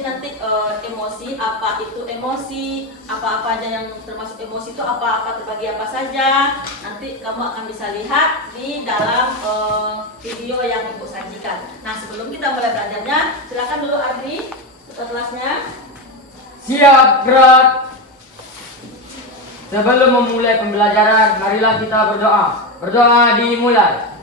Jadi nanti emosi, apa itu emosi, apa-apa aja yang termasuk emosi itu apa-apa terbagi apa saja. Nanti kamu akan bisa lihat di dalam video yang Ibu sajikan. Nah, sebelum kita mulai belajarnya, silakan dulu Adri ketua kelasnya. Siap, gerak. Sebelum memulai pembelajaran, marilah kita berdoa. Berdoa dimulai.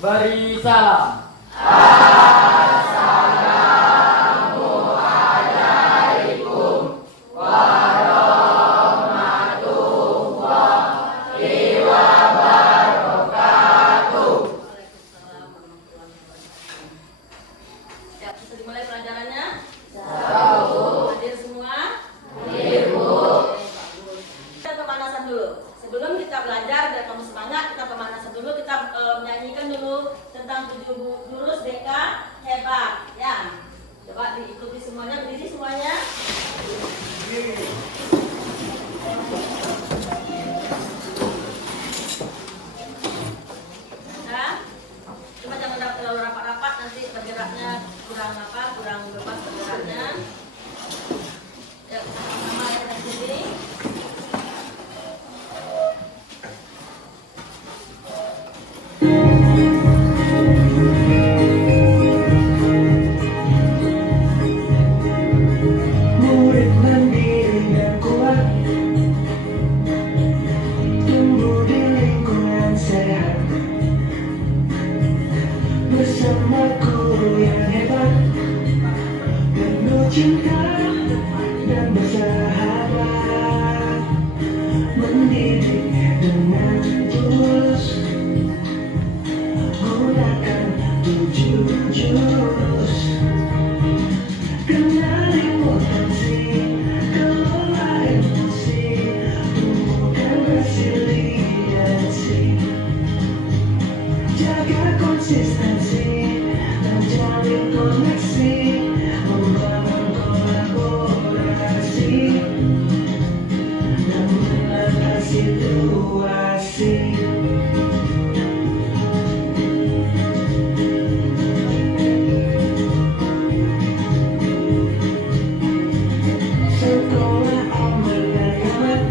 Beri salam. Ya, bisa dimulai pelajarannya? Hadir semua? Hadir, Bu. Oke, bagus. Kita pemanasan dulu. Sebelum kita belajar dan kamu semangat, kita pemanasan dulu. Kita menyanyikan dulu tentang 7 jurus DK hebat. Ya, coba diikuti semuanya. Berdiri semuanya. Nah, cuma jangan terlalu rapat-rapat, nanti bergeraknya kurang lepas bergeraknya. Ya, sama-sama ya dari sini. Murid mandiri dan kuat, tumbuh di lingkungan sehat, bersama guru yang hebat, penuh cinta dan bersahabat, mendidik dengan tulus, gunakan 7 jurus. Kenali potensi, kelola emosi, tumbuhkan resiliensi, jaga konsistensi, dan jalin koneksi, membangun kolaborasi, dan mengatasi situasi. Sekolah aman dan nyaman,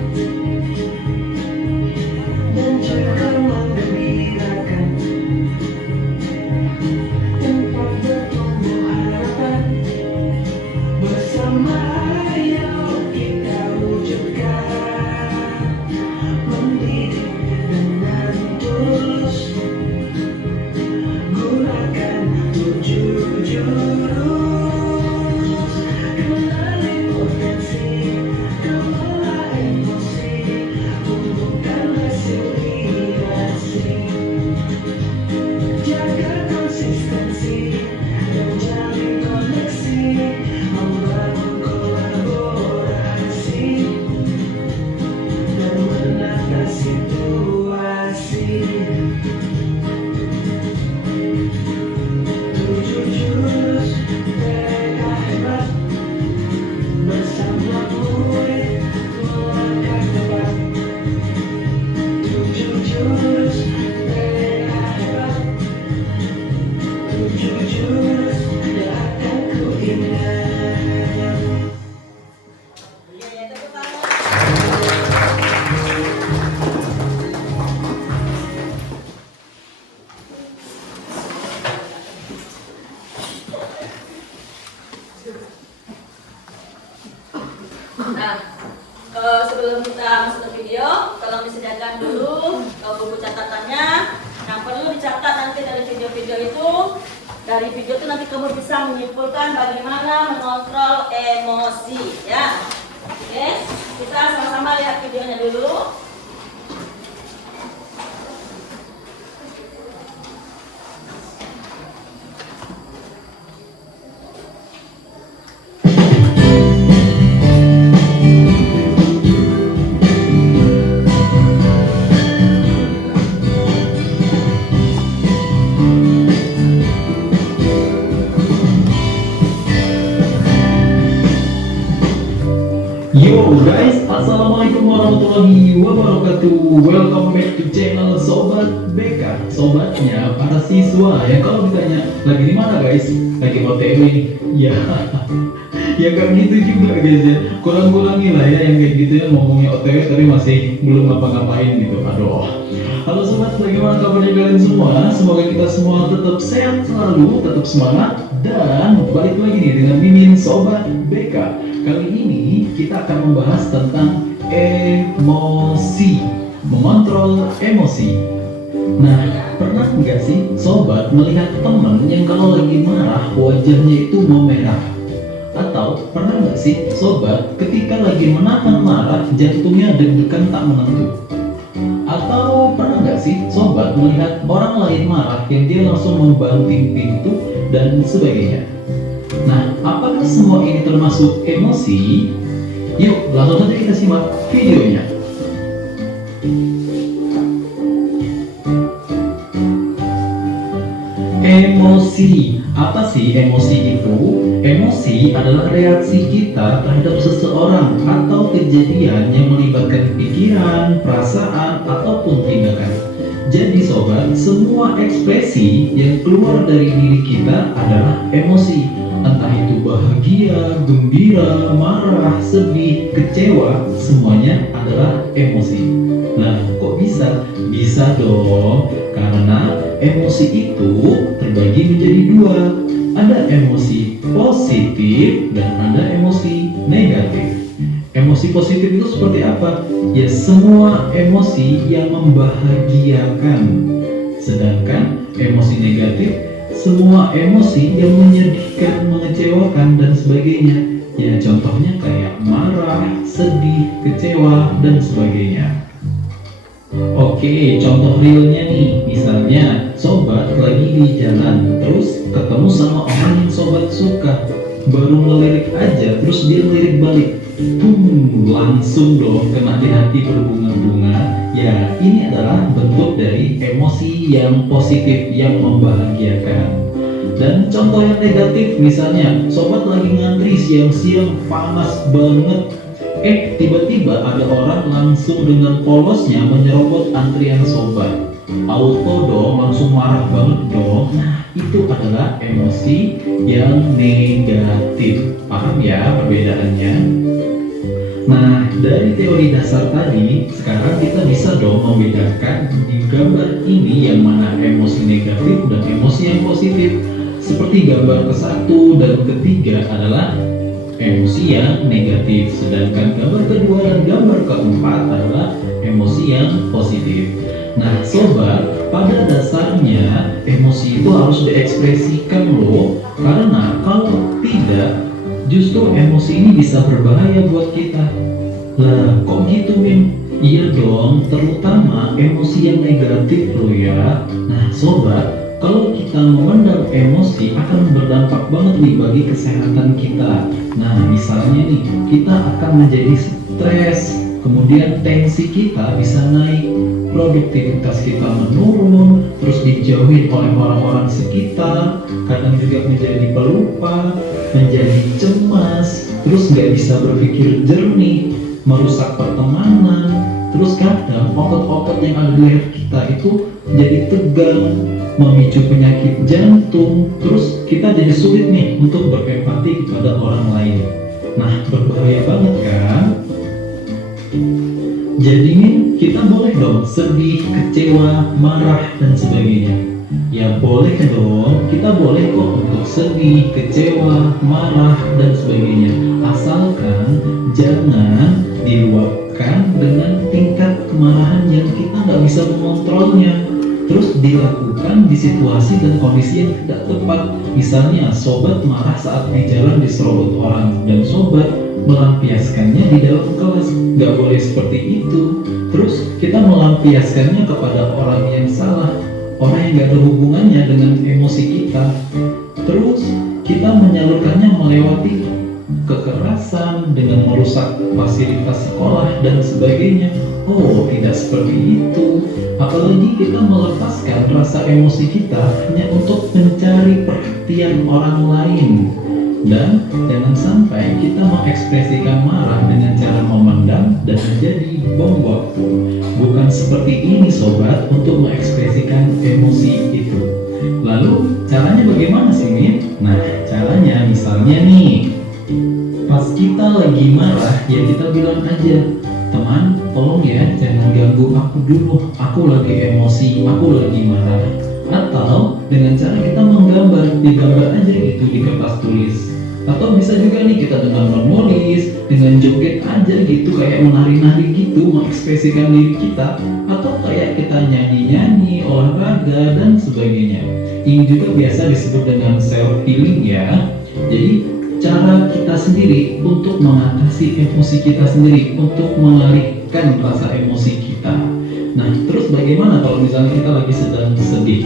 dan juga menggembirakan, tempat bertumbuh harapan, bersama ayo kita wujudkan, mendidik dengan tulus, gunakan 7 jurus. Kenali potensi, kelola emosi, tumbuhkan resiliensi, jaga konsistensi, dan jalin koneksi, membangun kolaborasi, dan menata situasi. 7 jurus mereka hebat, bersama murid melangkah tepat. 7 jurus mereka hebat, 7 jurus yang akan ku ingat. Ya, tepuk tangan. Nah, sebelum kita masuk ke video, tolong disediakan dulu buku catatannya. Yang perlu dicatat nanti dari video-video itu. Dari video itu nanti kamu bisa menyimpulkan bagaimana mengontrol emosi, ya. Oke, kita sama-sama lihat videonya dulu. Yo guys, assalamualaikum warahmatullahi wabarakatuh. Welcome back to channel Sobat BK. Sobatnya para siswa ya. Kalau ditanya lagi di mana guys, lagi OTW nih. Ya, ya kayak gitu juga guys ya. Kurang-kurangi lah ya yang kayak gitu ya, ngomongnya OTW tapi masih belum ngapa-ngapain gitu. Aduh. Halo sobat, bagaimana kabarnya kalian semua? Semoga kita semua tetap sehat selalu, tetap semangat, dan balik lagi nih dengan Mimin Sobat BK. Kali ini kita akan membahas tentang emosi, mengontrol emosi. Nah, pernah nggak sih sobat melihat teman yang kalau lagi marah wajahnya itu memerah? Atau pernah nggak sih sobat ketika lagi menahan marah jantungnya deg-degan tak menentu? Atau pernah nggak sih sobat melihat orang lain marah yang dia langsung membanting pintu dan sebagainya? Nah, apakah semua ini termasuk emosi? Yuk, langsung saja kita simak videonya. Emosi. Apa sih emosi itu? Emosi adalah reaksi kita terhadap seseorang atau kejadian yang melibatkan pikiran, perasaan, ataupun tindakan. Jadi sobat, semua ekspresi yang keluar dari diri kita adalah emosi. Entah itu bahagia, gembira, marah, sedih, kecewa, semuanya adalah emosi. Nah, kok bisa? Bisa dong, karena emosi itu terbagi menjadi dua. Ada emosi positif dan ada emosi negatif. Emosi positif itu seperti apa? Ya semua emosi yang membahagiakan. Sedangkan emosi negatif, semua emosi yang menyedihkan, mengecewakan, dan sebagainya. Ya contohnya kayak marah, sedih, kecewa, dan sebagainya. Oke, contoh realnya nih, misalnya sobat lagi di jalan, terus ketemu sama orang yang sobat suka, baru ngelirik aja, terus dia ngelirik balik, langsung dong kena di hati berbunga-bunga. Ya, ini adalah bentuk dari emosi yang positif, yang membahagiakan. Dan contoh yang negatif, misalnya sobat lagi ngantri siang-siang panas banget, tiba-tiba ada orang langsung dengan polosnya menyerobot antrian sobat. Auto dong, langsung marah banget dong. Nah, itu adalah emosi yang negatif. Paham ya perbedaannya? Nah, dari teori dasar tadi, sekarang kita bisa dong membedakan di gambar ini yang mana emosi negatif dan emosi yang positif. Seperti gambar ke-1 dan ke-3 adalah emosi yang negatif, sedangkan gambar kedua dan gambar keempat adalah emosi yang positif. Nah sobat, pada dasarnya emosi itu harus diekspresikan loh, karena kalau tidak justru emosi ini bisa berbahaya buat kita. Lah kok gitu Min? Iya dong, terutama emosi yang negatif loh ya. Nah sobat, kalau kita memendam emosi akan berdampak banget nih bagi kesehatan kita. Nah, misalnya nih, kita akan menjadi stres, kemudian tensi kita bisa naik, produktivitas kita menurun, terus dijauhin oleh orang-orang sekitar, kadang juga menjadi pelupa, menjadi cemas, terus nggak bisa berpikir jernih, merusak pertemanan, terus kadang otot-otot yang ada di leher kita itu jadi tegang, memicu penyakit jantung, terus kita jadi sulit nih untuk berempati kepada orang lain. Nah, berbahaya banget kan? Jadi kita boleh dong sedih, kecewa, marah, dan sebagainya. Ya boleh dong, kita boleh kok untuk sedih, kecewa, marah, dan sebagainya. Asalkan jangan diluapkan dengan tingkat kemarahan yang kita nggak bisa mengontrolnya. Terus dilakukan di situasi dan kondisi yang tidak tepat. Misalnya sobat marah saat di jalan diserobot orang dan sobat melampiaskannya di dalam kelas. Nggak boleh seperti itu. Terus kita melampiaskannya kepada orang yang salah, orang yang nggak ada hubungannya dengan emosi kita. Terus kita menyalurkannya melewati kekerasan dengan merusak fasilitas sekolah dan sebagainya. Oh, tidak seperti itu. Apalagi kita melepaskan rasa emosi kita hanya untuk mencari perhatian orang lain. Dan jangan sampai kita mengekspresikan marah dengan cara memendam dan menjadi bom waktu. Bukan seperti ini sobat untuk mengekspresikan emosi itu. Lalu caranya bagaimana sih Min? Nah caranya misalnya nih, pas kita lagi marah ya kita bilang aja, teman tolong ya jangan ganggu aku dulu, aku lagi emosi, aku lagi marah. Atau dengan cara kita menggambar, digambar aja gitu di kertas tulis. Atau bisa juga nih kita dengan menulis, dengan joget aja gitu, kayak menari-nari gitu, mengekspresikan diri kita. Atau kayak kita nyanyi-nyanyi, olahraga, dan sebagainya. Ini juga biasa disebut dengan self healing ya. Jadi cara kita sendiri untuk mengatasi emosi kita sendiri, untuk mengalihkan rasa emosi kita. Nah terus bagaimana kalau misalnya kita lagi sedang sedih?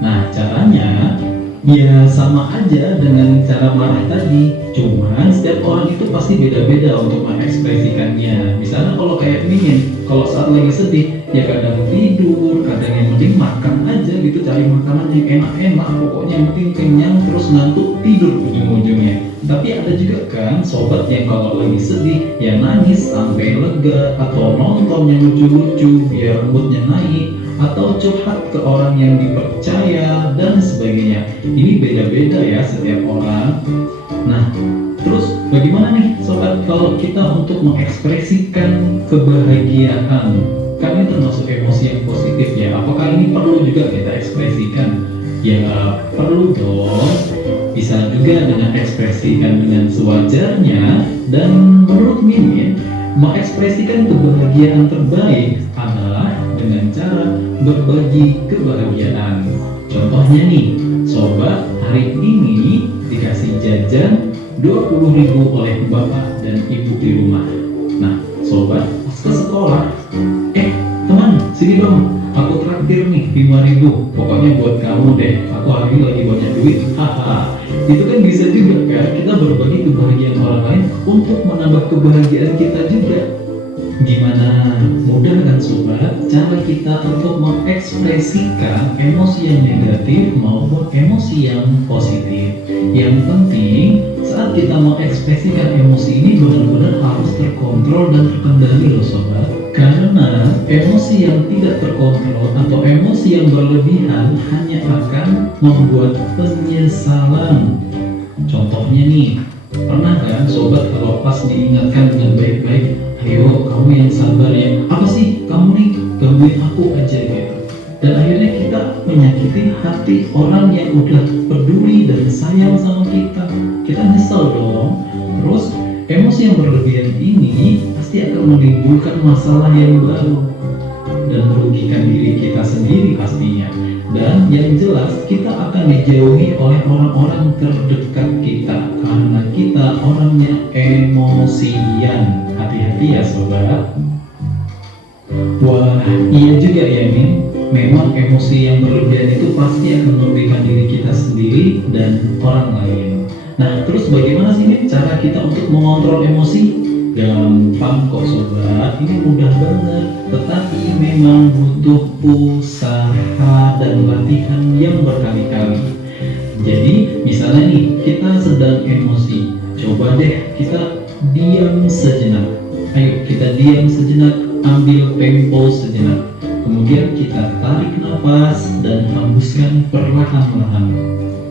Nah caranya ya sama aja dengan cara marah tadi, cuman setiap orang itu pasti beda-beda untuk mengekspresikannya. Misalnya kalau kayak Mimin, kalau saat lagi sedih ya kadang tidur, kadang yang penting makan aja gitu, cari makanan yang enak-enak, pokoknya yang penting kenyang terus ngantuk tidur ujung-ujungnya. Tapi ada juga kan sobat yang kalau lagi sedih ya nangis sampai lega, atau nonton yang lucu-lucu biar moodnya naik, atau curhat ke orang yang dipercaya dan sebagainya. Ini beda-beda ya setiap orang. Nah terus bagaimana nih sobat kalau kita untuk mengekspresikan kebahagiaan? Kan ini termasuk emosi yang positif ya, apakah ini perlu juga kita ekspresikan? Ya perlu dong. Bisa juga dengan ekspresikan dengan sewajarnya. Dan menurut Mimin, mengekspresikan kebahagiaan terbaik adalah dengan cara berbagi kebahagiaan. Contohnya nih, sobat hari ini dikasih jajan 20.000 oleh bapak dan ibu di rumah. Nah, sobat pas ke sekolah, teman, sini dong, aku traktir nih 5.000, pokoknya buat kamu deh, aku hari ini lagi banyak duit, haha. Itu kan bisa juga kan, kita berbagi kebahagiaan orang lain untuk menambah kebahagiaan kita juga. Gimana? Mudah kan sobat? Cara kita untuk mengekspresikan emosi yang negatif maupun emosi yang positif. Yang penting saat kita mengekspresikan emosi ini benar-benar harus terkontrol dan terkendali loh sobat. Karena emosi yang tidak terkontrol atau emosi yang berlebihan hanya akan membuat penyesalan. Contohnya nih, pernah kan sobat kalau pas diingatkan dengan baik-baik, ayo kamu yang sabar ya, apa sih kamu nih gangguin aku aja gitu. Dan akhirnya kita menyakiti hati orang yang udah peduli dan sayang sama kita. Kita nyesel dong. Terus emosi yang berlebihan ini pasti akan menimbulkan masalah yang baru dan merugikan diri kita sendiri pastinya. Dan yang jelas kita akan dijauhi oleh orang-orang terdekat kita karena kita orangnya emosian. Hati-hati ya sobat. Wah iya juga ya Min, memang emosi yang berlebihan itu pasti akan merugikan diri kita sendiri dan orang lain. Nah terus bagaimana sih Min cara kita untuk mengontrol emosi? Gampang kok sobat, ini mudah banget, tetapi memang butuh usaha dan latihan yang berkali-kali. Jadi misalnya nih kita sedang emosi, coba deh kita diam sejenak. Ayo kita diam sejenak, ambil tempo sejenak, kemudian kita tarik nafas dan hembuskan perlahan-lahan.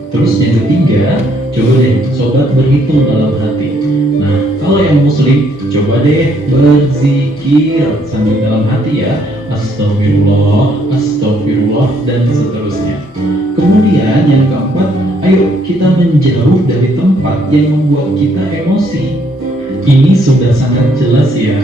Terus yang ketiga, coba deh sobat berhitung dalam hati. Nah kalau yang muslim, coba deh berzikir sambil dalam hati ya, astagfirullah, astagfirullah dan seterusnya. Kemudian yang keempat, ayo kita menjauh dari tempat yang membuat kita emosi. Ini sudah sangat jelas ya,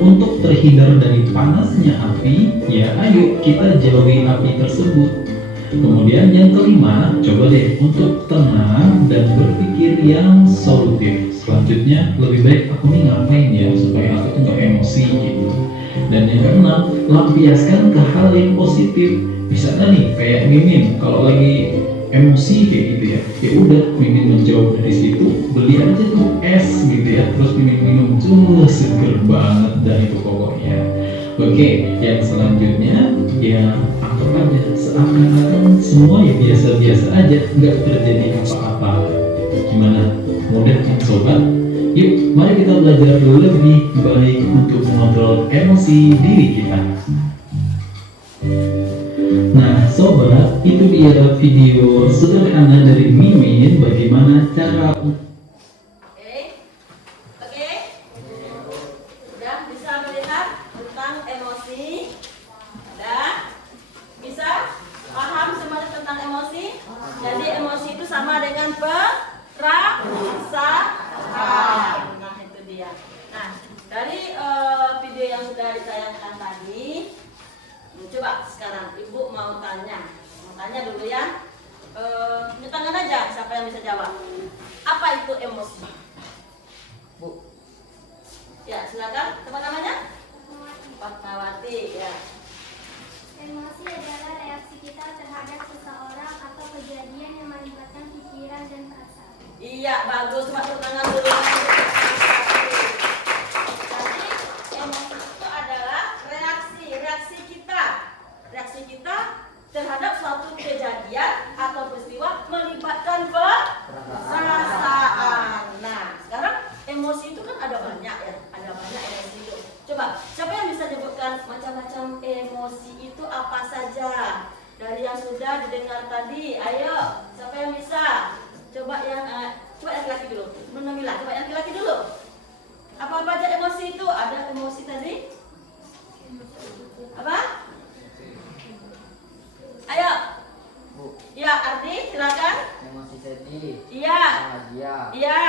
untuk terhindar dari panasnya api, ya ayo kita jauhi api tersebut. Kemudian yang kelima, coba deh untuk tenang dan berpikir yang solutif. Selanjutnya, lebih baik aku nih ngapain ya supaya aku tuh gak emosi gitu. Dan yang keenam, lampiaskan ke hal yang positif. Misalnya nih kayak Mimin, kalau lagi emosi kayak gitu ya udah Mimin menjauh dari situ, beli aja tuh es gitu ya, terus Mimin minum, seger banget dah itu pokoknya. Oke, yang selanjutnya ya anggap aja seakan-akan semua ya biasa-biasa aja, nggak terjadi apa-apa. Gimana? Mudah kan sobat? Yuk, mari kita belajar lebih baik untuk mengontrol emosi diri kita. Nah, sobat, itu dia video sederhana dari Mimin bagaimana cara Oke, udah bisa melihat tentang emosi, udah bisa paham semuanya tentang emosi. Jadi emosi itu sama dengan perasaan. Nah itu dia. Nah dari video yang sudah ditayangkan tadi, coba sekarang ibu mau tanya dulu ya. Tunjuk tangan aja, siapa yang bisa jawab? Apa itu emosi? Bu. Ya, silakan. Siapa namanya? Fatmawati. Ya. Emosi adalah reaksi kita terhadap seseorang atau kejadian yang melibatkan pikiran dan perasaan. Iya, bagus. Coba tepuk tangan dulu. Jadi, emosi itu adalah reaksi kita terhadap suatu kejadian atau peristiwa melibatkan perasaan. Nah, sekarang emosi itu kan ada banyak ya, ada banyak emosi itu. Coba, siapa yang bisa menyebutkan macam-macam emosi itu apa saja? Dari yang sudah didengar tadi, ayo, siapa yang bisa? Coba yang laki-laki dulu. Menamilah, coba yang laki-laki dulu. Apa aja emosi itu? Ada emosi tadi? Apa? Ayo. Bu. Ya, Ardi, silakan. Emosi sedih. Iya. Bahagia. Iya.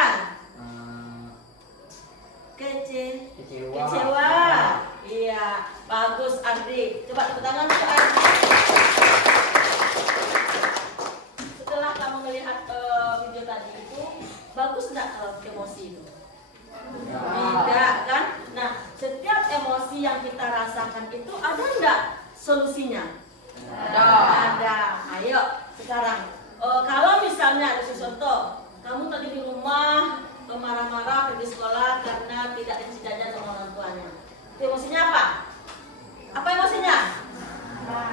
Kecewa. Kecewa. Iya, bagus Ardi. Coba tepuk tangan untuk Ardi. Setelah kamu melihat video tadi itu, bagus nggak kalau emosi itu? Tidak kan? Nah, setiap emosi yang kita rasakan itu ada nggak solusinya? Ada. Ayo sekarang. Kalau misalnya ada contoh, kamu tadi di rumah marah-marah pergi sekolah karena tidak dikasih jajan sama orang tuanya. Itu emosinya apa? Apa emosinya?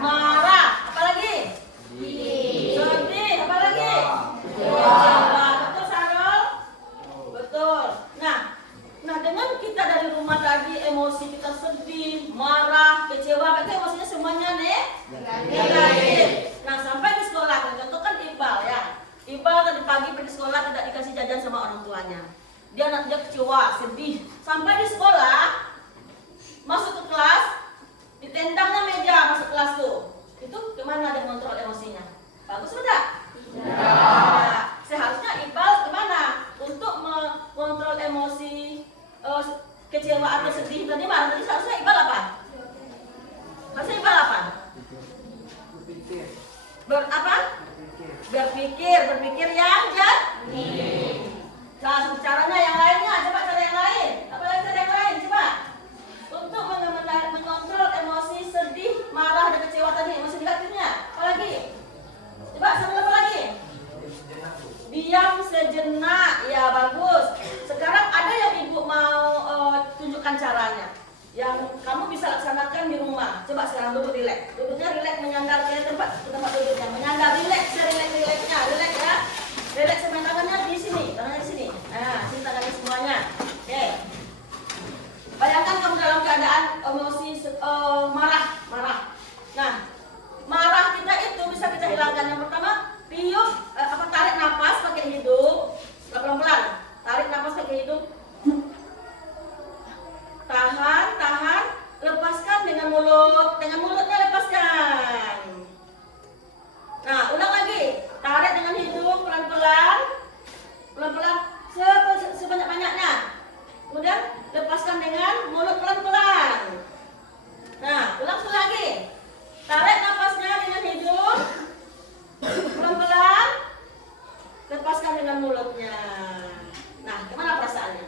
Marah. Apa lagi? Sedih. Apa lagi? Kecewa. Betul Sarul? Betul. Nah dengan kita dari rumah tadi emosi kita sedih, marah, kecewa, berarti emosinya semuanya negatif. Nah sampai di sekolah, contoh kan Iqbal ya. Iqbal tadi pagi pergi sekolah tidak dikasih jajan sama orang tuanya. Dia kecewa, sedih. Sampai di sekolah, masuk ke kelas, ditendangnya meja masuk kelas tuh. Itu gimana dia mengontrol emosinya? Bagus tidak? Nah, seharusnya Iqbal gimana untuk mengontrol emosi kecewa atau sedih tadi marah tadi seharusnya Iqbal apa? Harusnya Iqbal apa? Berpikir yang jernih. Nah, caranya yang lainnya, coba cara yang lain. Apa lagi cara yang lain? Coba. Untuk mengontrol emosi sedih, marah, dan kecewa tadi, emosi negatifnya. Apa lagi? Coba sambil apa lagi? Diam sejenak. Ya bagus. Sekarang ada yang ibu mau tunjukkan caranya, yang kamu bisa laksanakan di rumah. Coba sekarang duduk rileks. Duduknya rileks, menyandar ke tempat duduknya. Menyandar rileks, rileks-rileksnya. Rileks ya. Rileks sama tangannya di sini. Tangannya di sini. Nah, sini tangannya semuanya. Oke. Bayangkan kamu dalam keadaan emosi marah. Nah, marah kita itu bisa kita hilangkan. Yang pertama, tiup tarik nafas pakai hidung. Pelan-pelan. Tarik nafas pakai hidung. Tahan, lepaskan dengan mulut. Dengan mulutnya lepaskan. Nah, ulang lagi. Tarik dengan hidung pelan-pelan. Sebanyak-banyaknya. Kemudian lepaskan dengan mulut pelan-pelan. Nah, ulang sekali lagi. Tarik nafasnya dengan hidung pelan-pelan. Lepaskan dengan mulutnya. Nah, gimana perasaannya?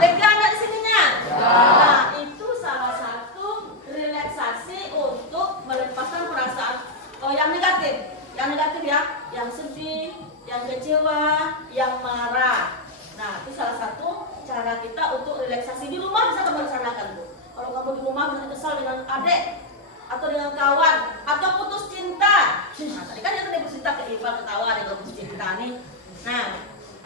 Lega nggak di sininya? Nah, itu salah satu relaksasi untuk melepaskan perasaan yang negatif. Yang negatif ya, yang sedih, yang kecewa, yang marah. Nah, itu salah satu cara kita untuk relaksasi di rumah bisa kamu laksanakan tuh. Kalau kamu di rumah bisa kesal dengan adik atau dengan kawan atau putus cinta. Nah, tadi kan dia putus cinta ke Iqbal ketawa dia putus cinta. Nah, nih. Nah,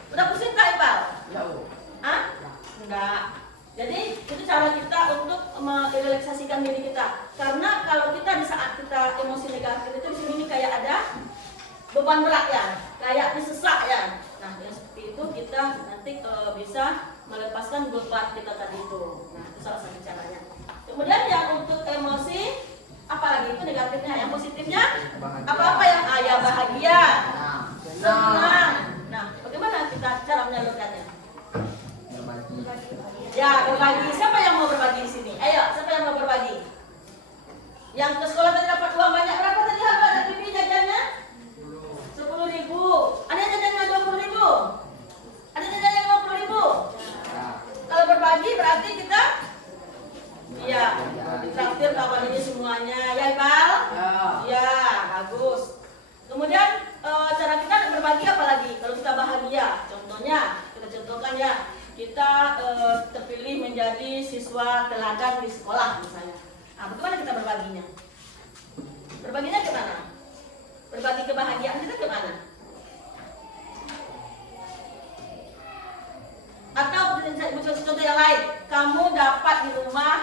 udah pusing tak Iqbal? Ya, Bu. Hah? Enggak. Jadi itu cara kita untuk merelaksasikan diri kita. Karena kalau kita di saat kita emosi negatif itu di sini nih kayak ada beban berat ya, kayak disesak ya. Nah, yang seperti itu kita nanti bisa melepaskan beban kita tadi itu. Nah, itu salah satu caranya. Kemudian yang untuk emosi apalagi itu negatifnya, yang positifnya apa-apa yang bahagia, senang. Nah, bagaimana kita cara menyalurkannya? Ya, berbagi. Siapa yang mau berbagi di sini? Ayo, siapa yang mau berbagi? Yang ke sekolah tadi dapat uang banyak, berapa tadi harga ada TV jajannya? 10.000. Ada yang jajannya 20.000? Ada yang jajannya 50.000? Kalau berbagi berarti kita ditraktir kawan ini semuanya, ya Iqbal? Ya, bagus. Kemudian cara kita berbagi apa lagi? Kalau kita bahagia, contohnya kita contohkan ya, kita terpilih menjadi siswa teladan di sekolah misalnya. Nah, bagaimana kita berbaginya? Berbaginya ke mana? Berbagi kebahagiaan kita ke mana? Atau contoh yang lain, kamu dapat di rumah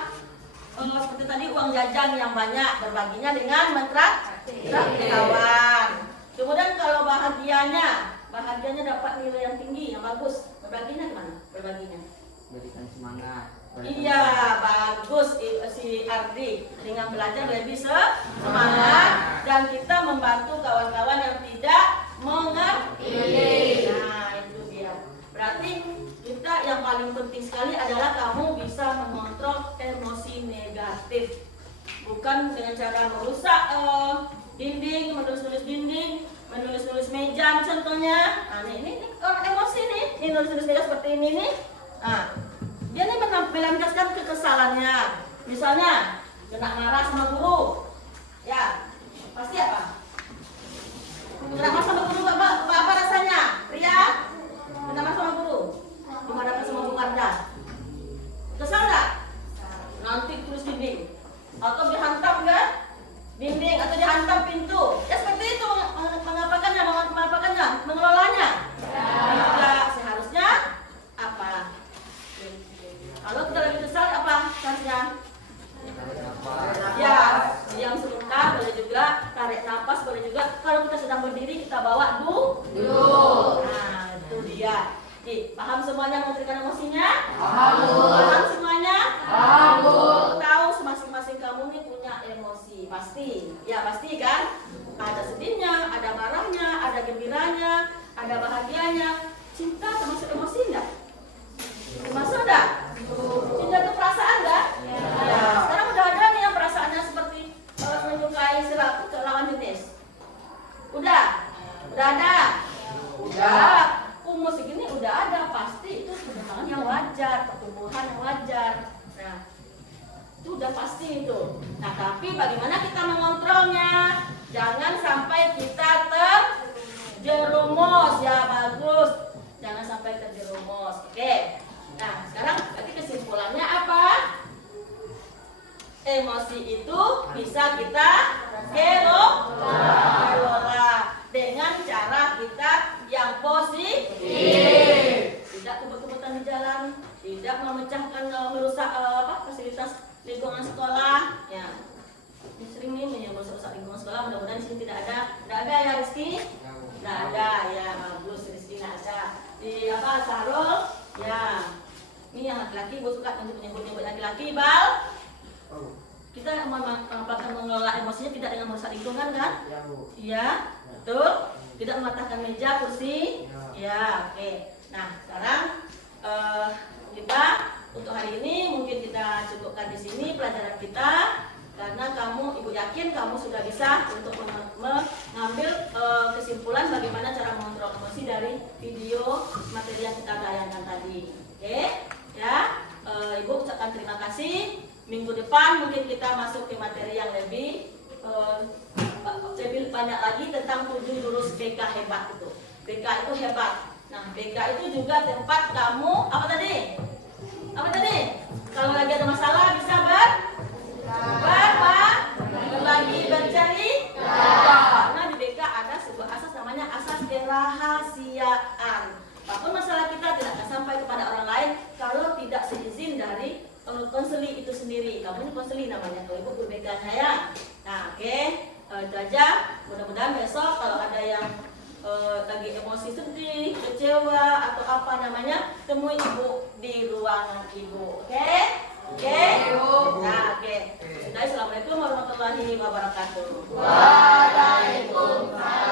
seperti tadi uang jajan yang banyak, berbaginya dengan mentraktir kawan. Kemudian kalau bahagianya dapat nilai yang tinggi, yang bagus, berbaginya kemana? Berbaginya? Berikan semangat. Iya, bagus si Ardi dengan belajar lebih semangat dan kita membantu kawan-kawan yang tidak mengerti. Nah, itu dia. Berarti kita yang paling penting sekali adalah kamu bisa mengontrol emosi negatif. Bukan dengan cara merusak dinding, menulis-nulis meja contohnya. Nah, ini orang emosi nih, ini nulis-nulis meja seperti ini nih. Nah, dia nih melampiaskan kekesalannya. Misalnya, kena marah sama guru. Ya, pasti apa? Kena marah sama guru apa rasanya? Ria? Kena marah sama guru? Dimarahin sama Bu Marda. Kesal nggak? Nanti tulis dinding. Atau dihantam ke dinding atau dihantam pintu. Ya seperti itu mengapakannya, mengelolanya. Tidak, seharusnya apa? Kalau kita lagi kesal apa seharusnya? Ya, diam sebentar, boleh juga tarik nafas, boleh juga. Kalau kita sedang berdiri kita bawa duduk. Nah, itu dia. Paham semuanya memberikan emosinya? Paham semuanya? Tahu masing-masing kamu nih punya emosi, pasti. Ya pasti kan? Ada sedihnya, ada marahnya, ada gembiranya, ada bahagianya. Cinta termasuk emosi enggak? Termasuk enggak? Cinta itu perasaan enggak? Ya. Sekarang udah ada nih yang perasaannya seperti menyukai lawan jenis. Udah ada. Udah. Umur segini udah ada, pasti itu perkembangan yang wajar, pertumbuhan yang wajar. Nah, itu udah pasti itu. Nah, tapi bagaimana kita mengontrolnya? Jangan sampai kita terjerumus, ya bagus. Jangan sampai terjerumus. Oke. Nah, sekarang berarti kesimpulannya apa? Emosi itu bisa kita kelola dengan cara kita yang positif, tidak kebut-kebutan di jalan, tidak memecahkan, merusak fasilitas lingkungan sekolah. Ya, ini sering nih merusak lingkungan sekolah. Mudah-mudahan di sini tidak ada ya Rizky, tidak ada ya, bagus Rizky tidak ada. Di Sarul, ya, ini yang laki-laki, gue suka menyebut laki-laki, Bal. Kita akan mengelola emosinya tidak dengan merusak lingkungan kan? Iya, betul. Tidak mematahkan meja, kursi. Ya, oke. Nah, sekarang kita untuk hari ini mungkin kita cukupkan di sini pelajaran kita, karena ibu yakin kamu sudah bisa untuk mengambil kesimpulan bagaimana cara mengontrol emosi dari video materi yang kita tayangkan tadi. Oke, ya. Ibu ucapkan terima kasih. Minggu depan mungkin kita masuk ke materi yang lebih banyak lagi tentang 7 jurus BK hebat itu. BK itu hebat. Nah, BK itu juga tempat kamu apa tadi? Kalau lagi ada masalah bisa berbagi, bercerita. Karena di BK ada sebuah asas namanya asas rahasia. mudah-mudahan besok kalau ada yang lagi emosi sedih, kecewa atau apa namanya, temui ibu di ruangan ibu. Oke? Oke? Nah, oke. Sudah, assalamualaikum warahmatullahi wabarakatuh. Waalaikumsalam.